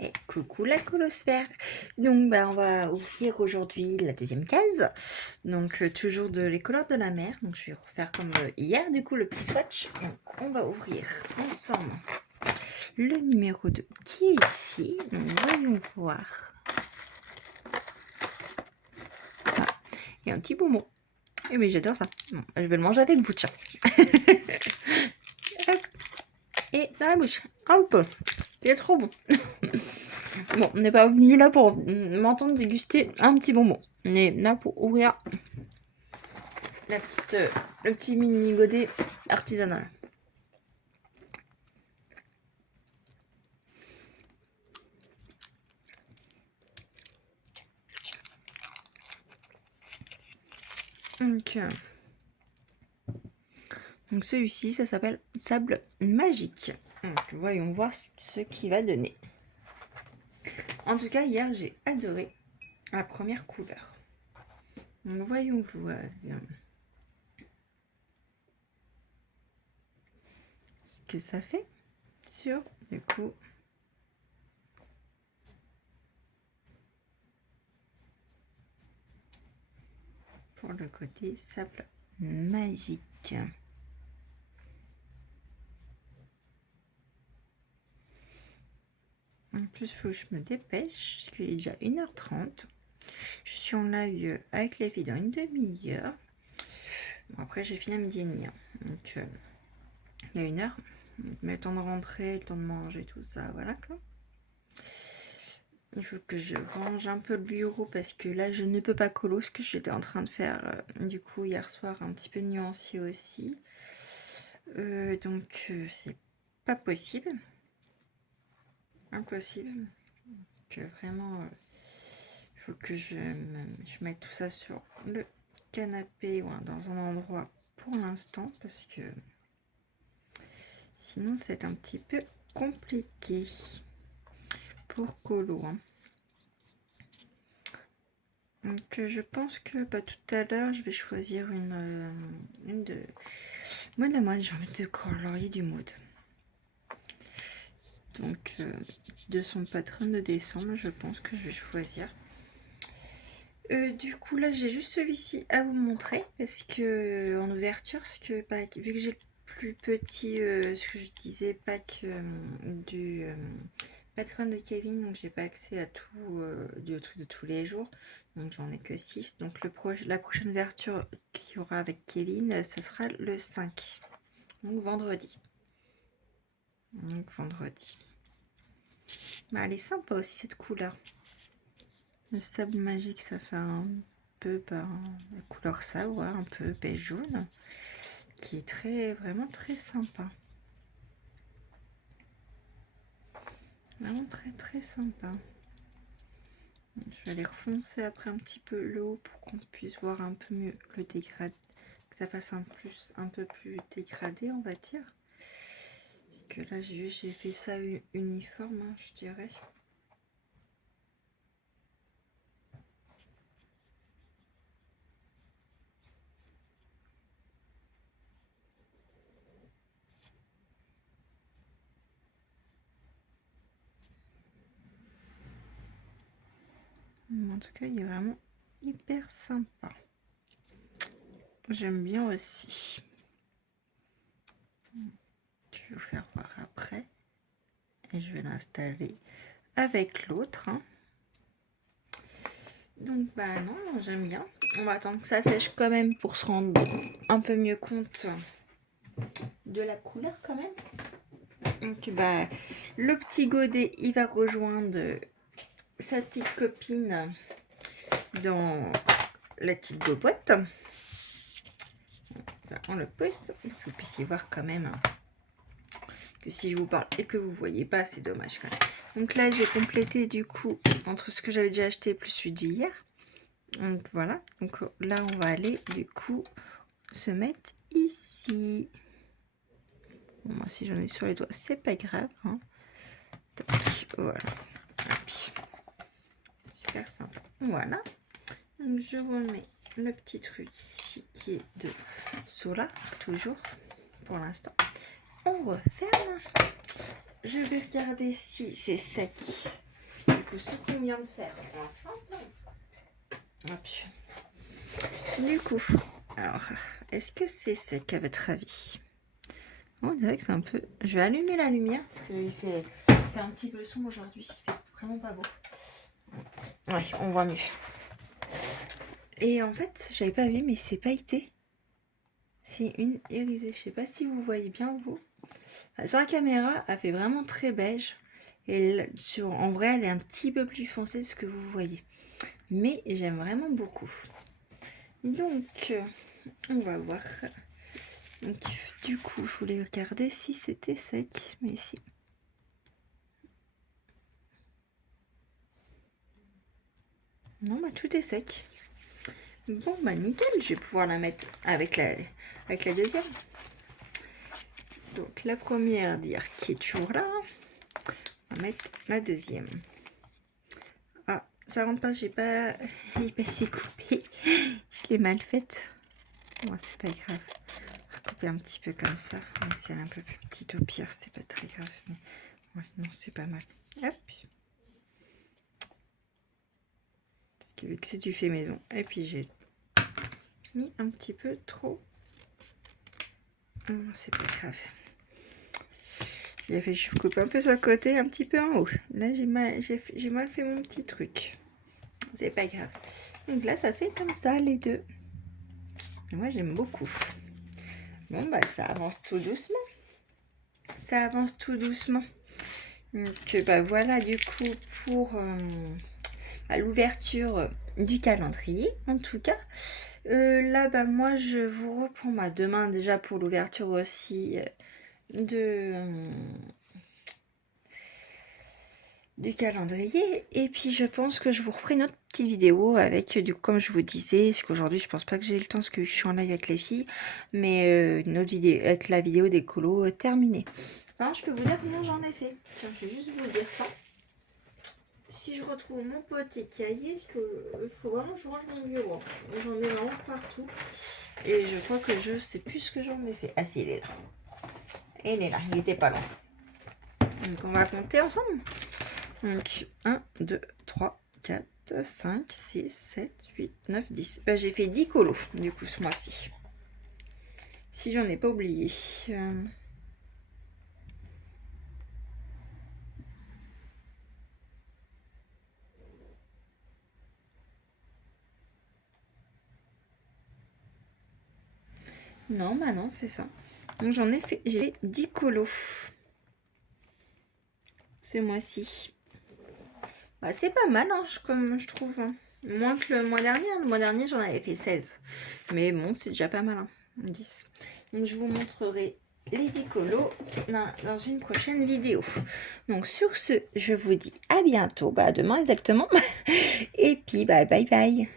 Et coucou la colosphère. Donc on va ouvrir aujourd'hui la deuxième case. Donc toujours de les couleurs de la mer. Donc je vais refaire comme hier du coup le petit swatch. Donc on va ouvrir ensemble le numéro 2 qui est ici. Donc voyons voir. Ah, et un petit bonbon. Eh mais j'adore ça. Bon, je vais le manger avec vous, tiens. Et dans la bouche. Un peu. C'est trop bon. Bon, on n'est pas venu là pour m'entendre déguster un petit bonbon. On est là pour ouvrir le petit mini godet artisanal. Donc celui-ci, ça s'appelle Sable Magique. Donc voyons voir ce qu'il va donner. En tout cas, hier, j'ai adoré la première couleur. Donc voyons voir ce que ça fait sur, du coup, pour le côté Sable Magique. En plus, il faut que je me dépêche, parce qu'il est déjà 1h30. Je suis en live avec les filles dans une demi-heure. Bon, après, j'ai fini à 12h30. Donc, il y a 1 heure. Mais le temps de rentrer, le temps de manger, tout ça, voilà quoi. Il faut que je range un peu le bureau parce que là, je ne peux pas colo ce que j'étais en train de faire du coup hier soir, un petit peu nuancé aussi. Donc, c'est pas possible. Impossible. Que vraiment, il faut que je mette tout ça sur le canapé ou dans un endroit pour l'instant parce que sinon c'est un petit peu compliqué pour colo. Donc je pense que tout à l'heure je vais choisir une de moi j'ai envie de colorier du mood. Donc de son patron de décembre, je pense que je vais choisir. Du coup là j'ai juste celui-ci à vous montrer parce que en ouverture, parce que vu que j'ai le plus petit, ce que je disais, pack du patron de Kevin, donc j'ai pas accès à tout du truc de tous les jours, donc j'en ai que 6. Donc la prochaine ouverture qu'il y aura avec Kevin, ça sera le 5, donc vendredi. Bah, elle est sympa aussi cette couleur. Le sable magique, ça fait un peu la couleur sable, un peu beige jaune, qui est vraiment très sympa. Vraiment très sympa. Je vais aller refoncer après un petit peu le haut pour qu'on puisse voir un peu mieux le dégradé, que ça fasse un peu plus dégradé, on va dire. Parce que là j'ai fait ça uniforme, je dirais. En tout cas, il est vraiment hyper sympa. J'aime bien aussi. Je vais vous faire voir après. Et je vais l'installer avec l'autre. Donc non, j'aime bien. On va attendre que ça sèche quand même pour se rendre un peu mieux compte de la couleur quand même. Donc le petit godet, il va rejoindre sa petite copine dans la petite boîte. Ça, on le pousse pour que vous puissiez voir quand même que si je vous parle et que vous voyez pas, c'est dommage quand même. Donc là, j'ai complété du coup entre ce que j'avais déjà acheté plus celui d'hier. Donc voilà. Donc là, on va aller du coup se mettre ici. Bon, moi, si j'en ai sur les doigts, c'est pas grave. Voilà. Super sympa. Voilà. Donc je remets le petit truc ici qui est de Sola, toujours pour l'instant. On referme. Je vais regarder si c'est sec coup, ce qu'on vient de faire ensemble. Hop. Du coup, alors, est-ce que c'est sec à votre avis? On dirait que c'est un peu... Je vais allumer la lumière parce qu'il fait un petit peu sombre aujourd'hui. Il fait vraiment pas beau. Ouais, on voit mieux. Et en fait, j'avais pas vu, mais c'est pailleté. C'est une irisée. Je sais pas si vous voyez bien, vous. Sur la caméra, elle fait vraiment très beige. Et en vrai, elle est un petit peu plus foncée de ce que vous voyez. Mais j'aime vraiment beaucoup. Donc, on va voir. Donc, du coup, je voulais regarder si c'était sec. Mais si. Non, bah tout est sec. Bon, bah nickel. Je vais pouvoir la mettre avec la deuxième. Donc, la première dire qui est toujours là. On va mettre la deuxième. Ah, ça rentre pas, j'ai pas... c'est coupé. Je l'ai mal faite. Bon, c'est pas grave. On va couper un petit peu comme ça. Même si elle est un peu plus petite, au pire, c'est pas très grave. Mais ouais, non, c'est pas mal. Hop. Parce que vu que c'est du fait maison. Et puis j'ai mis un petit peu trop. Non, c'est pas grave. Je coupe un peu sur le côté, un petit peu en haut. Là, j'ai mal fait mon petit truc. C'est pas grave. Donc là, ça fait comme ça, les deux. Et moi, j'aime beaucoup. Bon, bah, ça avance tout doucement. Ça avance tout doucement. Donc, bah, voilà, du coup, pour l'ouverture du calendrier, en tout cas. Là, bah, moi, je vous reprends demain, déjà, pour l'ouverture aussi du calendrier. Et puis, je pense que je vous referai une autre petite vidéo avec, du coup, comme je vous disais, parce qu'aujourd'hui, je pense pas que j'ai eu le temps, parce que je suis en live avec les filles, mais une autre vidéo, avec la vidéo des colos terminée. Alors, je peux vous dire combien j'en ai fait. Tiens, je vais juste vous dire ça. Si je retrouve mon petit cahier, parce que faut vraiment que je range mon bureau. J'en ai vraiment partout. Et je crois que je sais plus ce que j'en ai fait. Ah si, il est là. Il est là, il était pas loin. Donc on va compter ensemble. Donc 1, 2, 3, 4, 5, 6, 7, 8, 9, 10. Bah, j'ai fait 10 colos du coup ce mois-ci. Si j'en ai pas oublié. Non, bah non, c'est ça. Donc j'en ai fait, j'ai 10 colos ce mois-ci. Bah, c'est pas mal, hein, comme je trouve. Hein. Moins que le mois dernier. Le mois dernier, j'en avais fait 16. Mais bon, c'est déjà pas mal. Hein. 10. Donc, je vous montrerai les 10 colos dans une prochaine vidéo. Donc, sur ce, je vous dis à bientôt. Bah, demain exactement. Et puis, bah, bye bye.